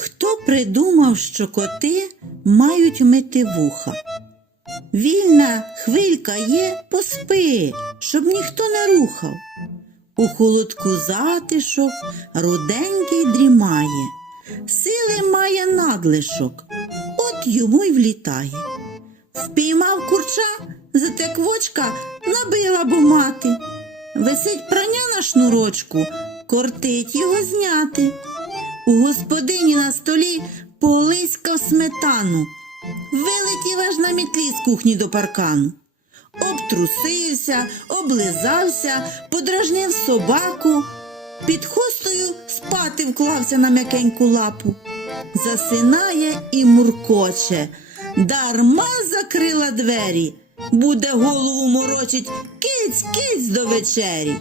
Хто придумав, що коти мають мити вуха? Вільна хвилька є, поспи, щоб ніхто не рухав. У холодку затишок руденький дрімає, сили має надлишок, от йому й влітає. Впіймав курча, зате квочка набила бо мати. Висить прання на шнурочку, кортить його зняти. У господині на столі полиськав сметану, вилетів аж на мітлі з кухні до паркану. Обтрусився, облизався, подражнив собаку, під хостою спати вклався на м'якеньку лапу. Засинає і муркоче, дарма закрила двері, буде голову морочить киць, киць до вечері.